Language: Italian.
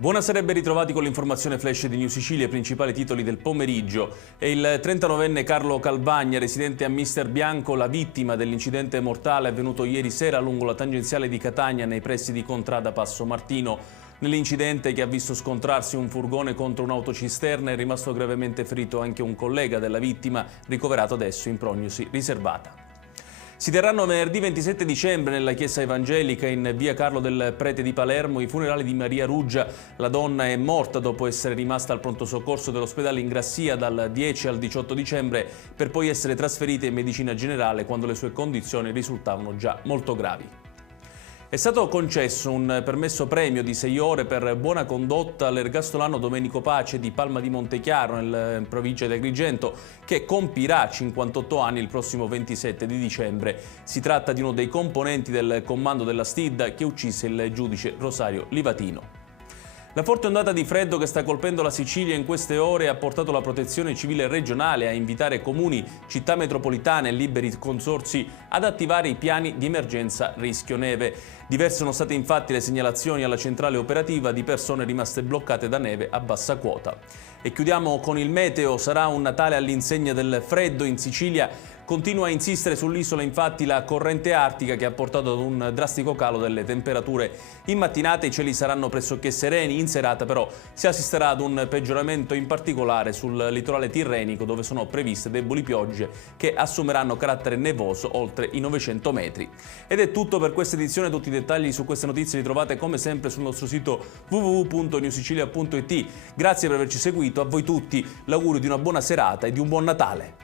Buonasera e ben ritrovati con l'informazione flash di New Sicilia, i principali titoli del pomeriggio. È il 39enne Carlo Calvagna, residente a Mister Bianco, la vittima dell'incidente mortale avvenuto ieri sera lungo la tangenziale di Catania nei pressi di Contrada Passo Martino. Nell'incidente, che ha visto scontrarsi un furgone contro un'autocisterna, è rimasto gravemente ferito anche un collega della vittima, ricoverato adesso in prognosi riservata. Si terranno venerdì 27 dicembre nella chiesa evangelica in via Carlo del Prete di Palermo i funerali di Maria Ruggia. La donna è morta dopo essere rimasta al pronto soccorso dell'ospedale in Grassia dal 10 al 18 dicembre per poi essere trasferita in medicina generale quando le sue condizioni risultavano già molto gravi. È stato concesso un permesso premio di 6 ore per buona condotta all'ergastolano Domenico Pace di Palma di Montechiaro, nella provincia di Agrigento, che compirà 58 anni il prossimo 27 di dicembre. Si tratta di uno dei componenti del comando della STID che uccise il giudice Rosario Livatino. La forte ondata di freddo che sta colpendo la Sicilia in queste ore ha portato la Protezione Civile regionale a invitare comuni, città metropolitane e liberi consorzi ad attivare i piani di emergenza rischio neve. Diverse sono state infatti le segnalazioni alla centrale operativa di persone rimaste bloccate da neve a bassa quota. E chiudiamo con il meteo. Sarà un Natale all'insegna del freddo in Sicilia. Continua a insistere sull'isola infatti la corrente artica che ha portato ad un drastico calo delle temperature. In mattinata i cieli saranno pressoché sereni, in serata però si assisterà ad un peggioramento in particolare sul litorale tirrenico dove sono previste deboli piogge che assumeranno carattere nevoso oltre i 900 metri. Ed è tutto per questa edizione, tutti i dettagli su queste notizie li trovate come sempre sul nostro sito www.newsicilia.it. Grazie per averci seguito, a voi tutti l'augurio di una buona serata e di un buon Natale.